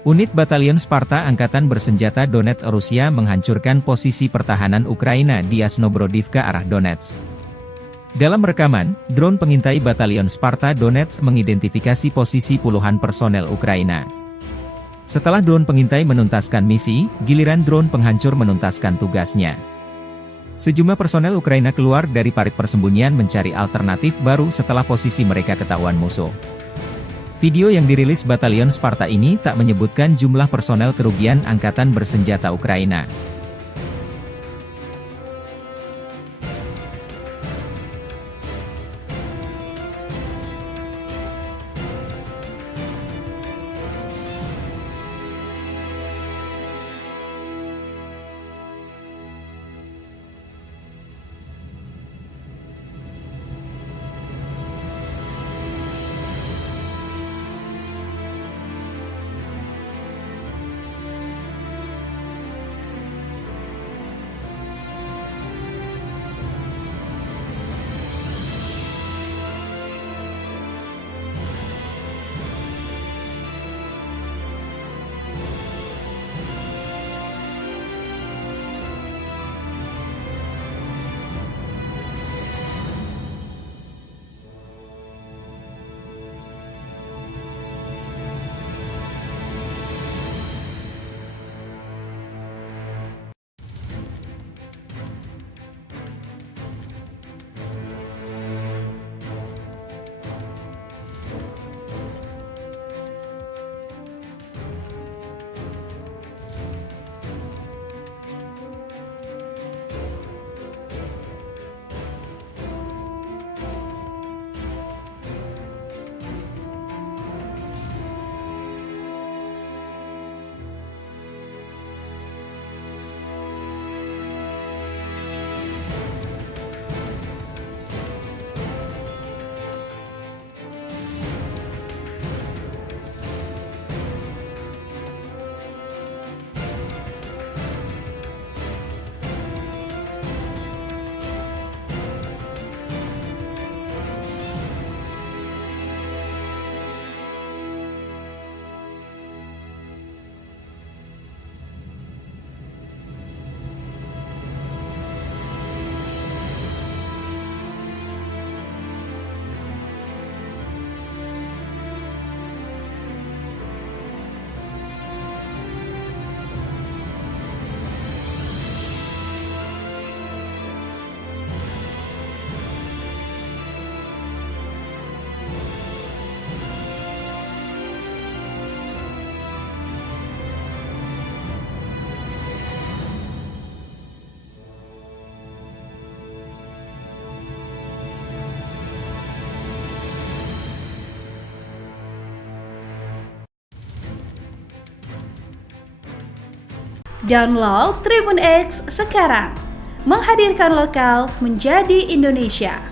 Unit Batalion Sparta Angkatan Bersenjata Donetsk Rusia menghancurkan posisi pertahanan Ukraina di Yasnobrodivka arah Donetsk. Dalam rekaman, drone pengintai Batalion Sparta Donetsk mengidentifikasi posisi puluhan personel Ukraina. Setelah drone pengintai menuntaskan misi, giliran drone penghancur menuntaskan tugasnya. Sejumlah personel Ukraina keluar dari parit persembunyian mencari alternatif baru setelah posisi mereka ketahuan musuh. Video yang dirilis Batalion Sparta ini tak menyebutkan jumlah personel kerugian Angkatan Bersenjata Ukraina. Download Tribun X sekarang, menghadirkan lokal menjadi Indonesia.